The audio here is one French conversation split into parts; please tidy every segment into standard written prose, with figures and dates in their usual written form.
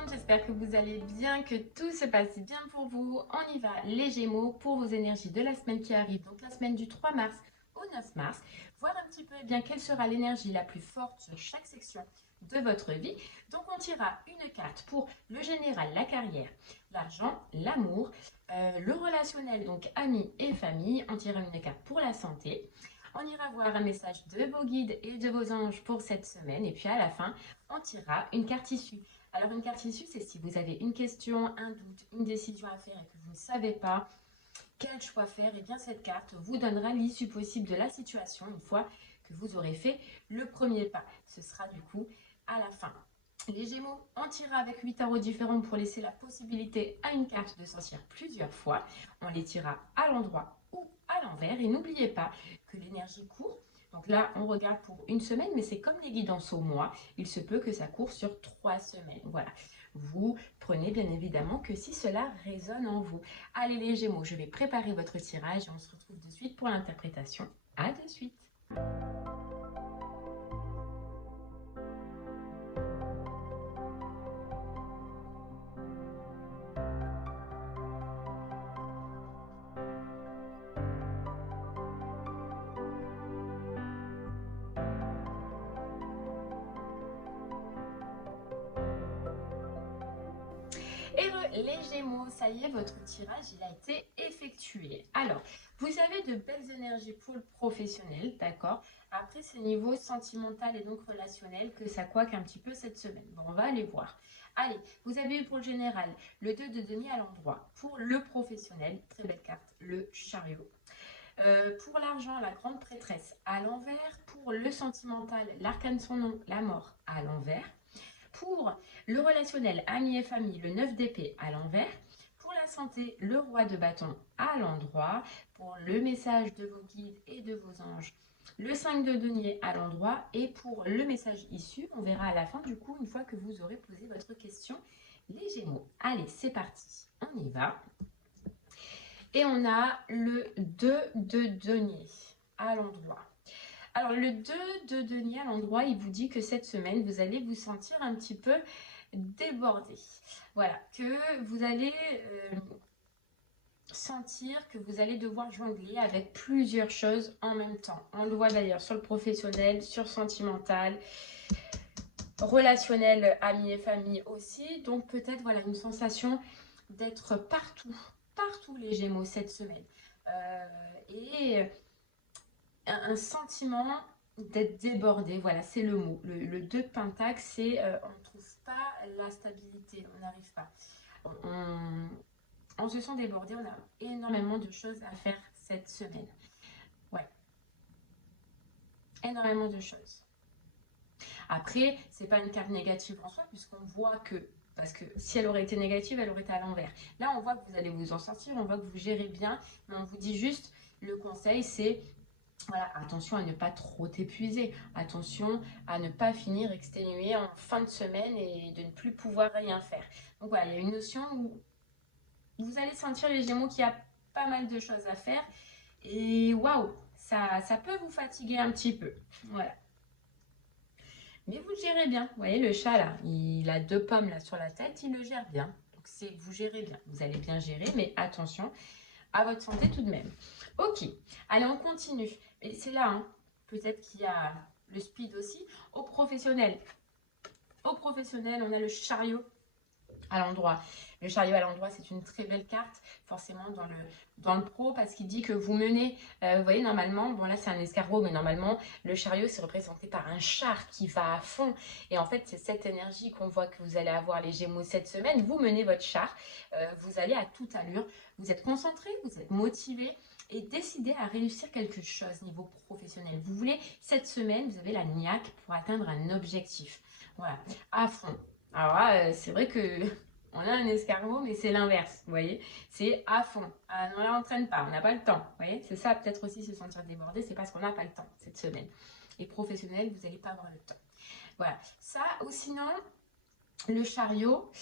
monde, j'espère que vous allez bien, que tout se passe bien pour vous. On y va, les Gémeaux, pour vos énergies de la semaine qui arrive, donc la semaine du 3 mars au 9 mars. Voir un petit peu bien quelle sera l'énergie la plus forte sur chaque section de votre vie. Donc on tirera une carte pour le général, la carrière, l'argent, l'amour, le relationnel, donc amis et famille. On tirera une carte pour la santé. On ira voir un message de vos guides et de vos anges pour cette semaine. Et puis à la fin, on tirera une carte issue. Alors une carte issue, c'est si vous avez une question, un doute, une décision à faire et que vous ne savez pas quel choix faire, et bien cette carte vous donnera l'issue possible de la situation une fois que vous aurez fait le premier pas. Ce sera du coup à la fin. Les Gémeaux, on tirera avec 8 tarots différents pour laisser la possibilité à une carte de sortir plusieurs fois. On les tirera à l'endroit ou à l'envers. Et n'oubliez pas que l'énergie court. Donc là, on regarde pour une semaine, mais c'est comme les guidances au mois. Il se peut que ça court sur 3 semaines. Voilà. Vous prenez bien évidemment que si cela résonne en vous. Allez les Gémeaux, je vais préparer votre tirage et on se retrouve de suite pour l'interprétation. À de suite. Et les Gémeaux, ça y est, votre tirage, il a été effectué. Alors, vous avez de belles énergies pour le professionnel, d'accord? Après, c'est niveau sentimental et donc relationnel que ça coaque un petit peu cette semaine. Bon, on va aller voir. Allez, vous avez eu pour le général le 2 de denier à l'endroit. Pour le professionnel, très belle carte, le chariot. Pour l'argent, la grande prêtresse à l'envers. Pour le sentimental, l'arcane son nom, la mort à l'envers. Pour le relationnel, amis et famille, le 9 d'épée à l'envers. Pour la santé, le roi de bâton à l'endroit. Pour le message de vos guides et de vos anges, le 5 de denier à l'endroit. Et pour le message issu, on verra à la fin du coup, une fois que vous aurez posé votre question, les Gémeaux. Allez, c'est parti, on y va. Et on a le 2 de denier à l'endroit. Alors, le 2 de denier à l'endroit, il vous dit que cette semaine, vous allez vous sentir un petit peu débordé. Voilà, que vous allez sentir que vous allez devoir jongler avec plusieurs choses en même temps. On le voit d'ailleurs sur le professionnel, sur le sentimental, relationnel, amis et famille aussi. Donc, peut-être, voilà, une sensation d'être partout les Gémeaux cette semaine. Et un sentiment d'être débordé, voilà, c'est le mot. Le 2 de Pentacle, c'est on ne trouve pas la stabilité, on n'arrive pas. On se sent débordé, on a énormément de choses à faire cette semaine. Ouais, énormément de choses. Après, c'est pas une carte négative en soi, puisqu'on voit que, parce que si elle aurait été négative, elle aurait été à l'envers. Là, on voit que vous allez vous en sortir, on voit que vous gérez bien, mais on vous dit juste, le conseil, c'est voilà, attention à ne pas trop t'épuiser. Attention à ne pas finir exténué en fin de semaine et de ne plus pouvoir rien faire. Donc voilà, il y a une notion où vous allez sentir les Gémeaux qu'il y a pas mal de choses à faire. Et waouh, ça peut vous fatiguer un petit peu. Voilà. Mais vous le gérez bien. Vous voyez, le chat là, il a 2 pommes là sur la tête, il le gère bien. Donc vous gérez bien. Vous allez bien gérer, mais attention à votre santé tout de même. Ok, allez, on continue. Et c'est là, hein, peut-être qu'il y a le speed aussi. Au professionnel, on a le chariot à l'endroit. Le chariot à l'endroit, c'est une très belle carte, forcément dans le pro, parce qu'il dit que vous menez, vous voyez, normalement, bon là c'est un escargot, mais normalement, le chariot c'est représenté par un char qui va à fond. Et en fait, c'est cette énergie qu'on voit que vous allez avoir les Gémeaux cette semaine. Vous menez votre char, vous allez à toute allure, vous êtes concentré, vous êtes motivé et décidé à réussir quelque chose niveau professionnel. Vous voulez, cette semaine, vous avez la niaque pour atteindre un objectif. Voilà, à fond. Alors là, c'est vrai que on a un escargot, mais c'est l'inverse, vous voyez. C'est à fond. Ah non, là, on ne traîne pas, on n'a pas le temps. Vous voyez, c'est ça, peut-être aussi se sentir débordé, c'est parce qu'on n'a pas le temps cette semaine. Et professionnel, vous n'allez pas avoir le temps. Voilà. Ça, ou sinon, le chariot,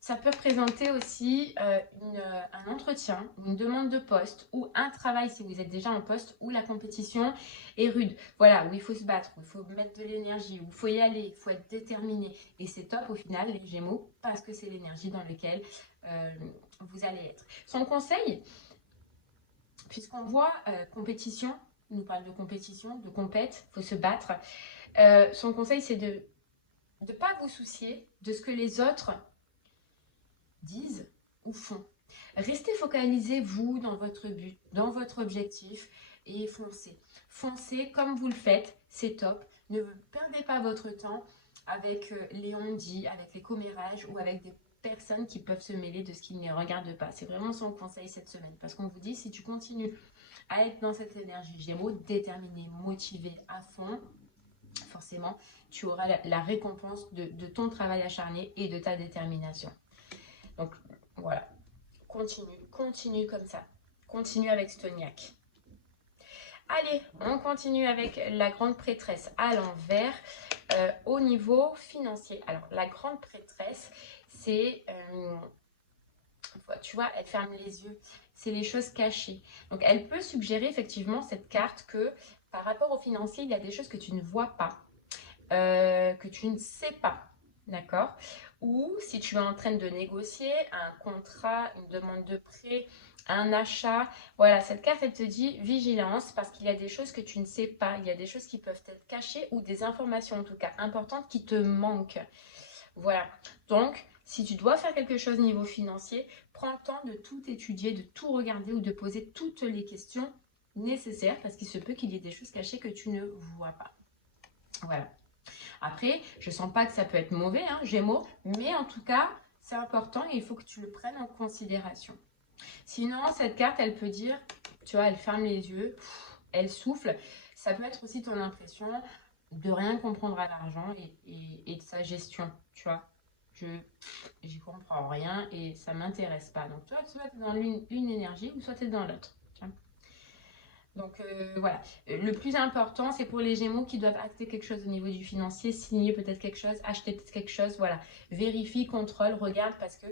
ça peut représenter aussi un entretien, une demande de poste ou un travail si vous êtes déjà en poste où la compétition est rude. Voilà, où il faut se battre, où il faut mettre de l'énergie, où il faut y aller, il faut être déterminé. Et c'est top au final, les Gémeaux, parce que c'est l'énergie dans laquelle vous allez être. Son conseil, puisqu'on voit compétition, on nous parle de compétition, de compète, il faut se battre. Son conseil, c'est de ne pas vous soucier de ce que les autres disent ou font. Restez focalisé, vous, dans votre but, dans votre objectif et foncez. Foncez comme vous le faites, c'est top. Ne perdez pas votre temps avec les on-dit, avec les commérages ou avec des personnes qui peuvent se mêler de ce qui ne les regarde pas. C'est vraiment son conseil cette semaine. Parce qu'on vous dit, si tu continues à être dans cette énergie Gémeaux, déterminé, motivé à fond, forcément, tu auras la récompense de ton travail acharné et de ta détermination. Donc, voilà. Continue comme ça. Continue avec Stoniac. Allez, on continue avec la grande prêtresse à l'envers au niveau financier. Alors, la grande prêtresse, c'est, tu vois, elle ferme les yeux. C'est les choses cachées. Donc, elle peut suggérer effectivement cette carte que par rapport au financier, il y a des choses que tu ne vois pas, que tu ne sais pas. D'accord? Ou si tu es en train de négocier un contrat, une demande de prêt, un achat, voilà, cette carte, elle te dit vigilance parce qu'il y a des choses que tu ne sais pas, il y a des choses qui peuvent être cachées ou des informations en tout cas importantes qui te manquent. Voilà, donc si tu dois faire quelque chose au niveau financier, prends le temps de tout étudier, de tout regarder ou de poser toutes les questions nécessaires parce qu'il se peut qu'il y ait des choses cachées que tu ne vois pas. Voilà. Après, je ne sens pas que ça peut être mauvais, hein, Gémeaux, mais en tout cas, c'est important et il faut que tu le prennes en considération. Sinon, cette carte, elle peut dire, tu vois, elle ferme les yeux, elle souffle. Ça peut être aussi ton impression de rien comprendre à l'argent et de sa gestion, tu vois. J'y comprends rien et ça ne m'intéresse pas. Donc, toi, soit tu es dans une énergie ou soit tu es dans l'autre. Donc voilà, le plus important c'est pour les Gémeaux qui doivent acter quelque chose au niveau du financier, signer peut-être quelque chose, acheter peut-être quelque chose, voilà. Vérifie, contrôle, regarde parce que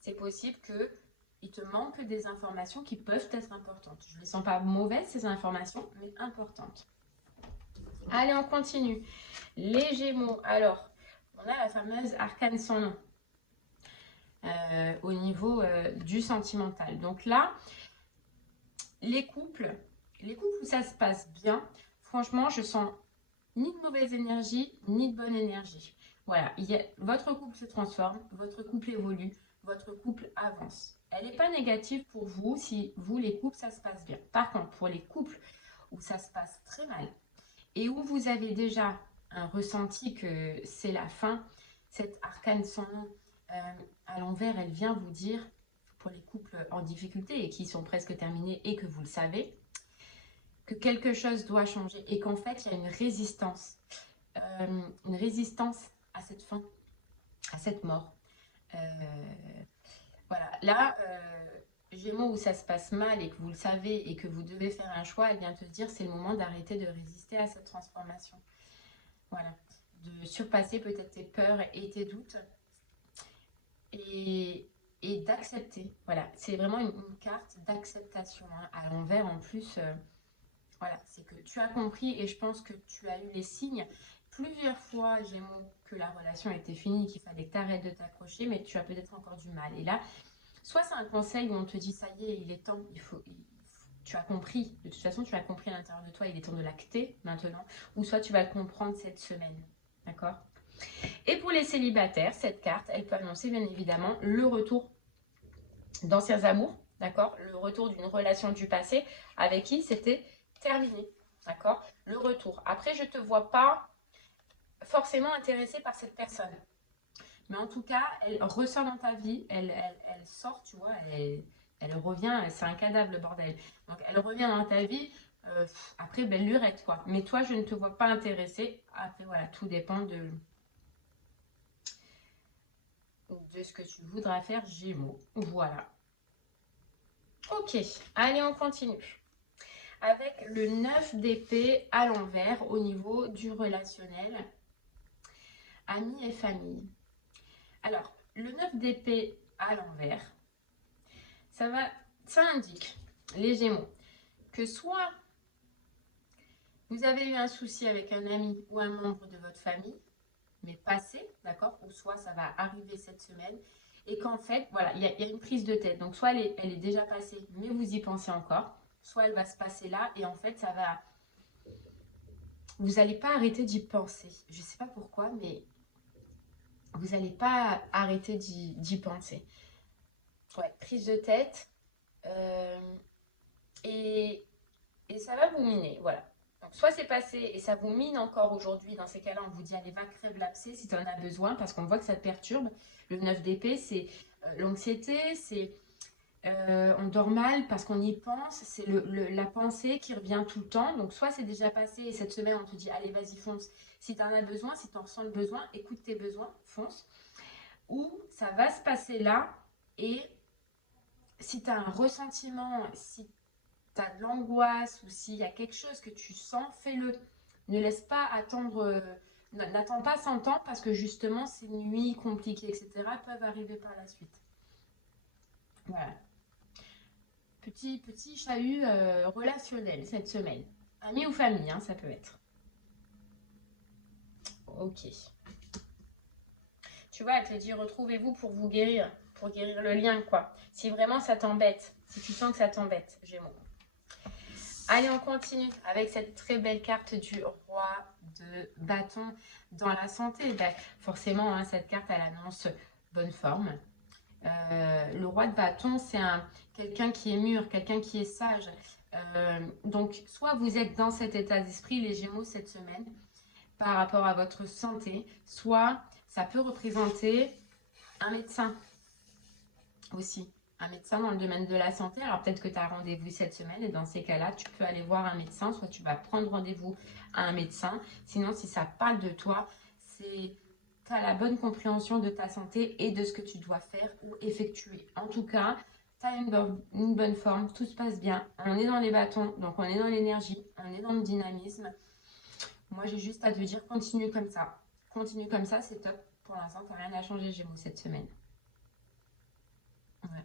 c'est possible qu'il te manque des informations qui peuvent être importantes. Je ne les sens pas mauvaises ces informations, mais importantes. Allez, on continue. Les Gémeaux, alors, on a la fameuse arcane sans nom au niveau du sentimental. Donc là, les couples où ça se passe bien, franchement, je sens ni de mauvaise énergie, ni de bonne énergie. Voilà, votre couple se transforme, votre couple évolue, votre couple avance. Elle n'est pas négative pour vous si vous, les couples, ça se passe bien. Par contre, pour les couples où ça se passe très mal et où vous avez déjà un ressenti que c'est la fin, cette arcane sans nom à l'envers, elle vient vous dire, pour les couples en difficulté et qui sont presque terminés et que vous le savez, que quelque chose doit changer et qu'en fait, il y a une résistance à cette fin, à cette mort. Voilà, là, Gémeaux où ça se passe mal et que vous le savez et que vous devez faire un choix, elle vient te dire c'est le moment d'arrêter de résister à cette transformation. Voilà, de surpasser peut-être tes peurs et tes doutes et d'accepter. Voilà, c'est vraiment une carte d'acceptation. Hein. À l'envers, en plus, voilà, c'est que tu as compris et je pense que tu as eu les signes plusieurs fois, Gémeaux, que la relation était finie, qu'il fallait que tu arrêtes de t'accrocher, mais tu as peut-être encore du mal. Et là, soit c'est un conseil où on te dit ça y est, il est temps, tu as compris, de toute façon tu as compris à l'intérieur de toi, il est temps de l'acter maintenant, ou soit tu vas le comprendre cette semaine, d'accord? Et pour les célibataires, cette carte, elle peut annoncer bien évidemment le retour d'anciens amours, d'accord? Le retour d'une relation du passé avec qui c'était terminé, d'accord? Le retour. Après, je ne te vois pas forcément intéressée par cette personne. Mais en tout cas, elle ressort dans ta vie, elle sort, tu vois, elle revient, c'est un cadavre le bordel. Donc elle revient dans ta vie, après belle lurette quoi. Mais toi, je ne te vois pas intéressée. Après voilà, tout dépend de ce que tu voudras faire, Gémeaux. Voilà. Ok, allez, on continue. Avec le 9 d'épée à l'envers au niveau du relationnel, amis et famille. Alors, le 9 d'épée à l'envers, ça indique, les Gémeaux, que soit vous avez eu un souci avec un ami ou un membre de votre famille, mais passé, d'accord? Ou soit ça va arriver cette semaine, et qu'en fait, voilà, il y a une prise de tête. Donc, soit elle est déjà passée, mais vous y pensez encore, soit elle va se passer là, et en fait, ça va... Vous n'allez pas arrêter d'y penser. Je ne sais pas pourquoi, mais vous n'allez pas arrêter d'y penser. Ouais, prise de tête. Et ça va vous miner, voilà. Donc, soit c'est passé et ça vous mine encore aujourd'hui. Dans ces cas-là, on vous dit, allez, va crève l'abcès si tu en as besoin, parce qu'on voit que ça te perturbe. Le 9 d'épée, c'est l'anxiété, c'est on dort mal parce qu'on y pense, c'est la pensée qui revient tout le temps. Donc, soit c'est déjà passé et cette semaine, on te dit, allez, vas-y, fonce. Si tu en as besoin, si tu en ressens le besoin, écoute tes besoins, fonce. Ou ça va se passer là, et si tu as un ressentiment, si tu as de l'angoisse ou s'il y a quelque chose que tu sens, fais-le. Ne laisse pas attendre, n'attends pas 100 ans, parce que justement ces nuits compliquées, etc. peuvent arriver par la suite. Voilà. Petit chahut relationnel cette semaine. Amis ou famille, hein, ça peut être. Ok. Tu vois, elle te dit, retrouvez-vous pour vous guérir, pour guérir le lien, quoi. Si vraiment ça t'embête, si tu sens que ça t'embête, Gémeaux. Allez, on continue avec cette très belle carte du roi de bâton dans la santé. Ben, forcément, hein, cette carte, elle annonce bonne forme. Le roi de bâton, c'est quelqu'un qui est mûr, quelqu'un qui est sage. Donc, soit vous êtes dans cet état d'esprit, les Gémeaux, cette semaine, par rapport à votre santé, soit ça peut représenter un médecin aussi. Un médecin dans le domaine de la santé. Alors peut-être que tu as rendez-vous cette semaine, et dans ces cas-là, tu peux aller voir un médecin, soit tu vas prendre rendez-vous à un médecin. Sinon, si ça parle de toi, c'est tu as la bonne compréhension de ta santé et de ce que tu dois faire ou effectuer. En tout cas, tu as une bonne forme, tout se passe bien. On est dans les bâtons, donc on est dans l'énergie, on est dans le dynamisme. Moi, j'ai juste à te dire, continue comme ça. Continue comme ça, c'est top. Pour l'instant, tu n'as rien à changer, Gémeaux, cette semaine. Ouais.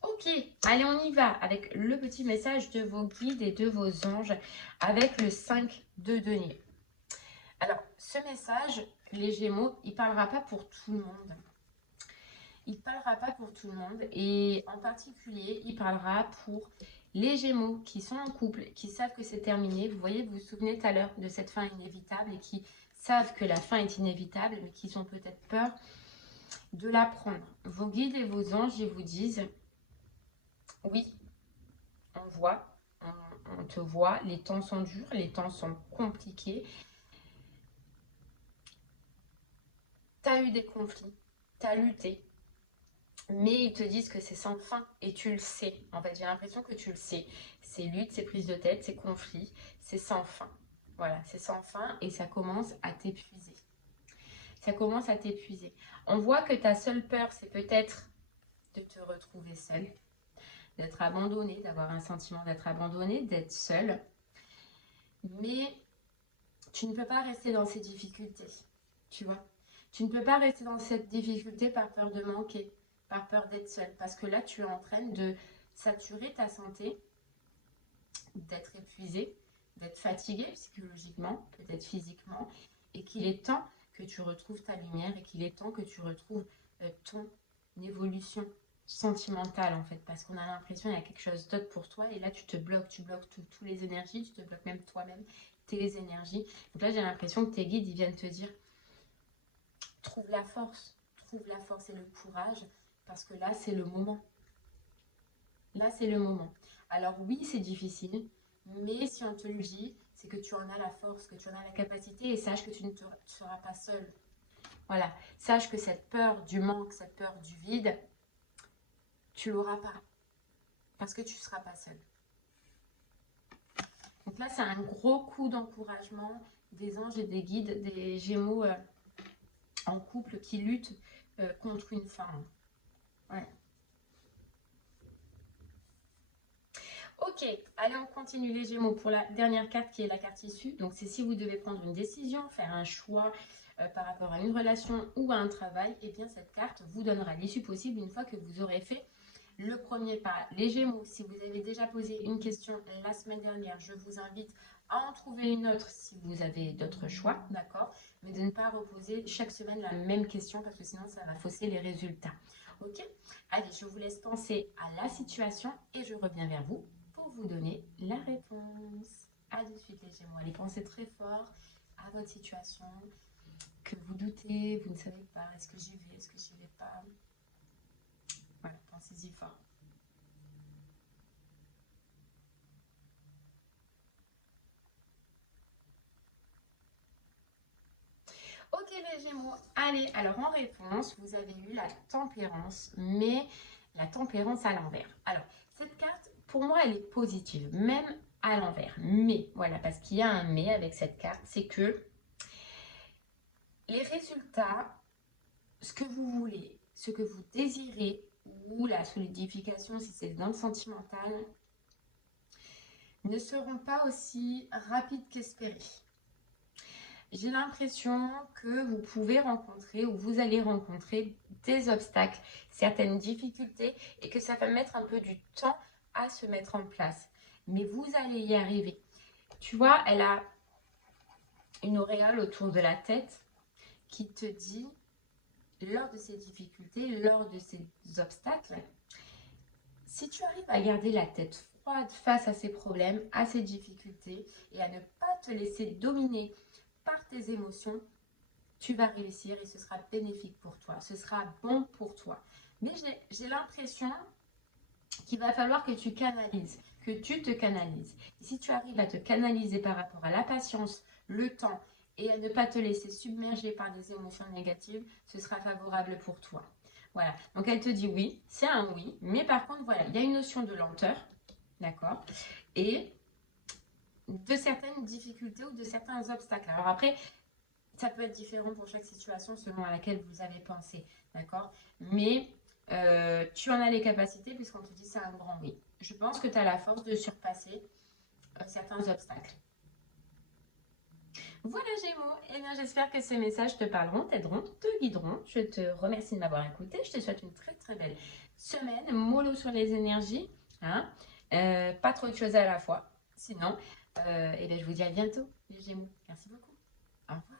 Ok, allez, on y va avec le petit message de vos guides et de vos anges avec le 5 de denier. Alors, ce message, les Gémeaux, il ne parlera pas pour tout le monde. Il ne parlera pas pour tout le monde, et en particulier, il parlera pour les Gémeaux qui sont en couple, qui savent que c'est terminé. Vous voyez, vous vous souvenez tout à l'heure de cette fin inévitable, et qui savent que la fin est inévitable, mais qui ont peut-être peur de la prendre. Vos guides et vos anges, ils vous disent, oui, on voit, on te voit, les temps sont durs, les temps sont compliqués. Tu as eu des conflits, tu as lutté, mais ils te disent que c'est sans fin, et tu le sais. En fait, j'ai l'impression que tu le sais. Ces luttes, ces prises de tête, ces conflits, c'est sans fin. Voilà, c'est sans fin, et ça commence à t'épuiser. Ça commence à t'épuiser. On voit que ta seule peur, c'est peut-être de te retrouver seule, d'être abandonné, d'avoir un sentiment d'être abandonné, d'être seule. Mais tu ne peux pas rester dans ces difficultés, tu vois. Tu ne peux pas rester dans cette difficulté par peur de manquer, par peur d'être seule. Parce que là, tu es en train de saturer ta santé, d'être épuisé, d'être fatigué psychologiquement, peut-être physiquement. Et qu'il est temps que tu retrouves ta lumière, et qu'il est temps que tu retrouves ton évolution sentimentale, en fait. Parce qu'on a l'impression qu'il y a quelque chose d'autre pour toi. Et là, tu bloques toutes les énergies, tu te bloques même toi-même, tes énergies. Donc là, j'ai l'impression que tes guides, ils viennent te dire, trouve la force et le courage, parce que là, c'est le moment. Là, c'est le moment. Alors oui, c'est difficile, mais si on te le dit, c'est que tu en as la force, que tu en as la capacité, et sache que tu ne seras pas seul. Voilà, sache que cette peur du manque, cette peur du vide, tu l'auras pas, parce que tu ne seras pas seul. Donc là, c'est un gros coup d'encouragement des anges et des guides, des Gémeaux en couple qui luttent contre une femme. Ouais. Ok, allez, on continue les Gémeaux pour la dernière carte qui est la carte issue. Donc, c'est si vous devez prendre une décision, faire un choix, par rapport à une relation ou à un travail, et bien cette carte vous donnera l'issue possible une fois que vous aurez fait le premier pas. Les Gémeaux, si vous avez déjà posé une question la semaine dernière, je vous invite à en trouver une autre si vous avez d'autres choix, d'accord? Mais de ne pas reposer chaque semaine la même question parce que sinon ça va fausser les résultats. Ok? Allez, je vous laisse penser à la situation et je reviens vers vous pour vous donner la réponse. À de suite les Gémeaux. Allez, pensez très fort à votre situation, que vous doutez, vous ne savez pas, est-ce que j'y vais, est-ce que j'y vais pas. Voilà, pensez-y fort. Ok les Gémeaux, allez, alors en réponse, vous avez eu la tempérance, mais la tempérance à l'envers. Alors, cette carte, pour moi, elle est positive, même à l'envers. Mais, voilà, parce qu'il y a un mais avec cette carte, c'est que les résultats, ce que vous voulez, ce que vous désirez, ou la solidification si c'est dans le sentimental, ne seront pas aussi rapides qu'espérés. J'ai l'impression que vous pouvez rencontrer ou vous allez rencontrer des obstacles, certaines difficultés et que ça va mettre un peu du temps à se mettre en place. Mais vous allez y arriver. Tu vois, elle a une auréole autour de la tête qui te dit, lors de ces difficultés, lors de ces obstacles, si tu arrives à garder la tête froide face à ces problèmes, à ces difficultés et à ne pas te laisser dominer par tes émotions, tu vas réussir et ce sera bénéfique pour toi, ce sera bon pour toi. Mais j'ai l'impression qu'il va falloir que tu canalises, que tu te canalises. Et si tu arrives à te canaliser par rapport à la patience, le temps et à ne pas te laisser submerger par des émotions négatives, ce sera favorable pour toi. Voilà, donc elle te dit oui, c'est un oui, mais par contre, voilà, il y a une notion de lenteur, d'accord, et de certaines difficultés ou de certains obstacles. Alors après, ça peut être différent pour chaque situation selon à laquelle vous avez pensé, d'accord? Mais tu en as les capacités puisqu'on te dit c'est un grand oui. Je pense que tu as la force de surpasser certains obstacles. Voilà Gémeaux, et bien j'espère que ces messages te parleront, t'aideront, te guideront. Je te remercie de m'avoir écouté, je te souhaite une très très belle semaine, mollo sur les énergies, hein? Pas trop de choses à la fois, sinon, et bien je vous dis à bientôt les Gémeaux. Merci beaucoup, au revoir.